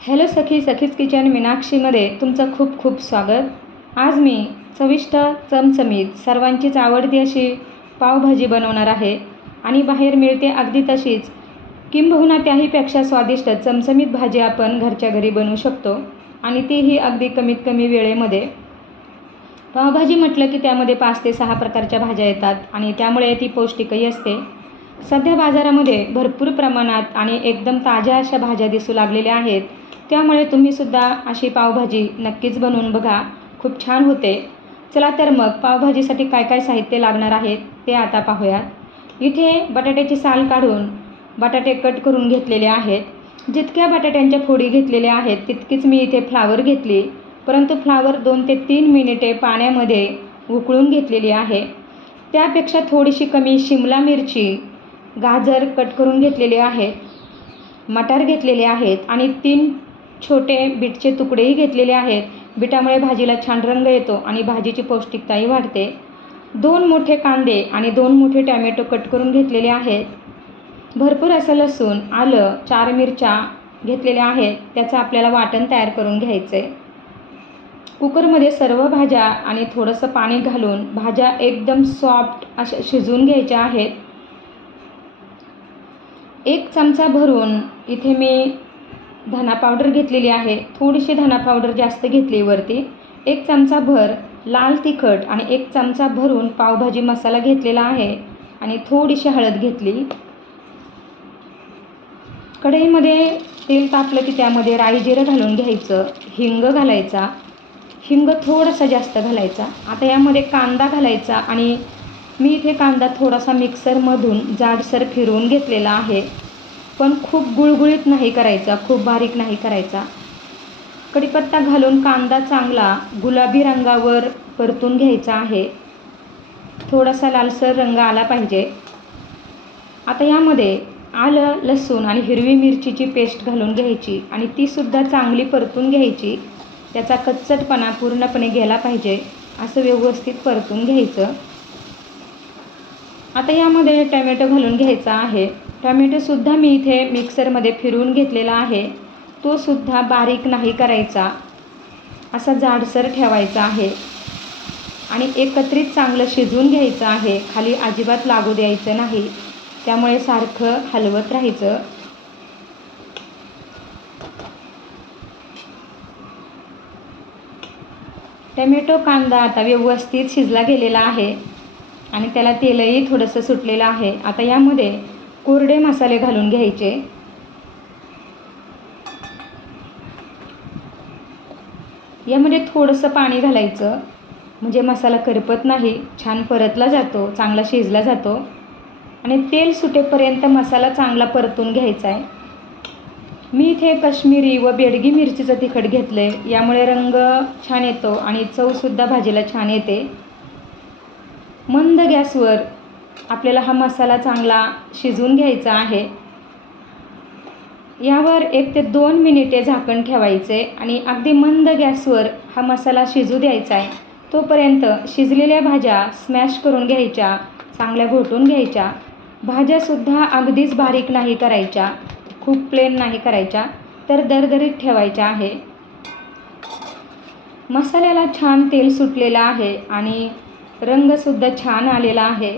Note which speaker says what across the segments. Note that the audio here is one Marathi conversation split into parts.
Speaker 1: हॅलो सखी सखीज किचन मीनाक्षीमध्ये तुमचं खूप खूप स्वागत. आज मी चविष्ट चमचमीत सर्वांचीच आवडती अशी पावभाजी बनवणार आहे आणि बाहेर मिळते अगदी तशीच किंबहुना त्याहीपेक्षा स्वादिष्ट चमचमीत भाजी आपण घरच्या घरी बनवू शकतो आणि तीही अगदी कमीत कमी वेळेमध्ये. पावभाजी म्हटलं की त्यामध्ये पाच ते सहा प्रकारच्या भाज्या येतात आणि त्यामुळे ती पौष्टिकही असते. सध्या बाजारामध्ये भरपूर प्रमाणात आणि एकदम ताज्या अशा भाज्या दिसू लागलेल्या आहेत. त्यामुळे तुम्हीसुद्धा अशी पावभाजी नक्कीच बनवून बघा. खूप छान होते. चला तर मग पावभाजीसाठी काय काय साहित्य लागणार आहेत ते आता पाहूयात इथे बटाट्याची साल काढून बटाटे कट करून घेतलेले आहेत. जितक्या बटाट्यांच्या फोडी घेतलेल्या आहेत तितकीच मी इथे फ्लावर घेतली. परंतु फ्लावर दोन ते तीन मिनिटे पाण्यामध्ये उकळून घेतलेली आहे. त्यापेक्षा थोडीशी कमी शिमला मिरची गाजर कट करून घेतलेली आहेत. मटार घेतलेले आहेत आणि तीन छोटे बीटचे तुकडेही घेतलेले आहेत. बीटामुळे भाजीला छान रंग येतो आणि भाजीची पौष्टिकताही वाढते. दोन मोठे कांदे आणि दोन मोठे टॅमॅटो कट करून घेतलेले आहेत. भरपूर असं लसूण आलं चार मिरच्या घेतलेल्या आहेत. त्याचं आपल्याला वाटण तयार करून घ्यायचं आहे कुकरमध्ये सर्व भाज्या आणि थोडंसं पाणी घालून भाज्या एकदम सॉफ्ट अशा शिजवून घ्यायच्या आहेत. एक चमचा भरून इथे मी धना पावडर घेतलेली आहे. थोडीशी धना पावडर जास्त घेतली वरती. एक चमचा भर लाल तिखट आणि एक चमचा भरून पावभाजी मसाला घेतलेला आहे. आणि थोडीशी हळद घेतली. कढईमध्ये तेल तापलं की त्यामध्ये राई जिरं घालून घ्यायचं हिंग घालायचा. हिंग थोडासा जास्त घालायचा. आता यामध्ये कांदा घालायचा आणि मी इथे कांदा थोडासा मिक्सरमधून जाडसर फिरवून घेतलेला आहे. पण खूप गुळगुळीत नाही करायचा खूप बारीक नाही करायचा. कढीपत्ता घालून कांदा चांगला गुलाबी रंगावर परतून घ्यायचा आहे. थोडासा लालसर रंग आला पाहिजे. आता यामध्ये आलं लसूण आणि हिरवी मिरचीची पेस्ट घालून घ्यायची आणि तीसुद्धा चांगली परतून घ्यायची. त्याचा कच्चटपणा पूर्णपणे गेला पाहिजे असं व्यवस्थित परतून घ्यायचं. आता यामध्ये टॅमॅटो घालून घ्यायचा आहे. टॅमॅटोसुद्धा मी इथे मिक्सरमध्ये फिरवून घेतलेला आहे. तो सुद्धा बारीक नाही करायचा. असा जाडसर ठेवायचा आहे. आणि एकत्रित चांगलं शिजवून घ्यायचं आहे. खाली अजिबात लागू द्यायचं नाही. त्यामुळे सारखं हलवत राहायचं. टमॅटो कांदा आता व्यवस्थित शिजला गेलेला आहे. आणि त्याला तेलही थोडंसं सुटलेलं आहे. आता यामध्ये कोरडे मसाले घालून घ्यायचे. यामध्ये थोडंसं पाणी घालायचं. म्हणजे मसाला करपत नाही. छान परतला जातो. चांगला शिजला जातो. आणि तेल सुटेपर्यंत मसाला चांगला परतून घ्यायचा आहे. मी इथे कश्मीरी व बेडगी मिरचीचं तिखट घेतलं आहे यामुळे रंग छान येतो आणि चवसुद्धा भाजीला छान येते. मंद गॅसवर आपल्याला हा मसाला चांगला शिजवून घ्यायचा आहे. यावर एक ते दोन मिनिटे झाकण ठेवायचे आणि अगदी मंद गॅसवर हा मसाला शिजू द्यायचा आहे. तोपर्यंत शिजलेल्या भाज्या स्मॅश करून घ्यायच्या चांगल्या घोटून घ्यायच्या. भाज्यासुद्धा अगदीच बारीक नाही करायच्या खूप प्लेन नाही करायच्या तर दरदरीत ठेवायच्या आहे. मसाल्याला छान तेल सुटलेलं आहे आणि रंगसुद्धा छान आलेला आहे.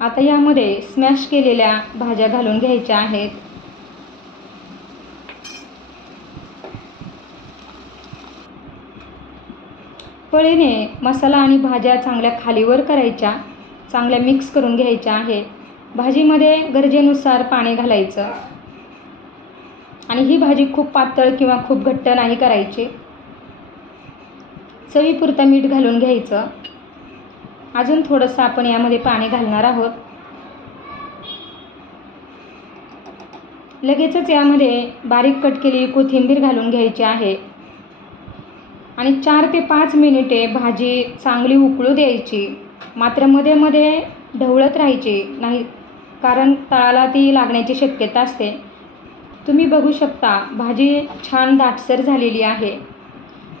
Speaker 1: आता यामध्ये स्मॅश केलेल्या भाज्या घालून घ्यायच्या आहेत. पळीने मसाला आणि भाज्या चांगल्या खालीवर करायच्या चांगल्या मिक्स करून घ्यायच्या आहे भाजीमध्ये गरजेनुसार पाणी घालायचं. आणि ही भाजी खूप पातळ किंवा खूप घट्ट नाही करायची. चवीपुरता मीठ घालून घ्यायचं. अजून थोडंसं आपण यामध्ये पाणी घालणार आहोत. लगेचच यामध्ये बारीक कट केलेली कोथिंबीर घालून घ्यायची आहे. आणि चार ते पाच मिनिटे भाजी चांगली उकळू द्यायची. मात्रमध्ये मध्ये ढवळत राहायची नाही कारण तळाला ती लागण्याची शक्यता असते. तुम्ही बघू शकता भाजी छान दाटसर झालेली आहे.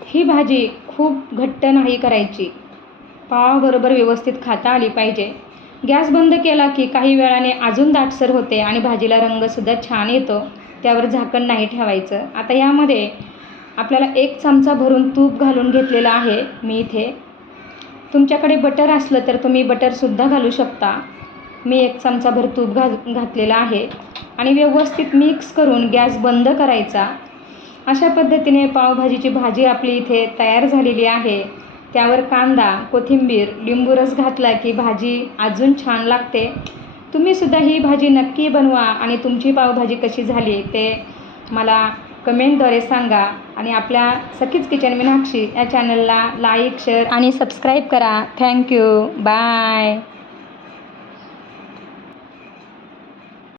Speaker 1: ही भाजी खूप घट्ट नाही करायची. पावाबरोबर व्यवस्थित खाता आली पाहिजे. गॅस बंद केला की काही वेळाने अजून दाटसर होते आणि भाजीला रंगसुद्धा छान येतो. त्यावर झाकण नाही ठेवायचं. आता यामध्ये आपल्याला एक चमचा भरून तूप घालून घेतलेलं आहे. मी इथे. तुमच्याकडे बटर असलं तर तुम्ही बटरसुद्धा घालू शकता. मी एक चमचाभर तूप घाल घातलेलं आहे. आणि व्यवस्थित मिक्स करून गॅस बंद करायचा. अशा पद्धतीने पावभाजीची भाजी आपली इथे तयार झालेली आहे. त्यावर कांदा कोथिंबीर लिंबू रस घातला की भाजी अजून छान लागते. तुम्हीसुद्धा ही भाजी नक्की बनवा आणि तुमची पावभाजी कशी झाली ते मला कमेंटद्वारे सांगा. आणि आपल्या सखीच किचन मीनाक्षी या चॅनलला लाईक शेअर आणि सबस्क्राईब करा. Thank you. बाय.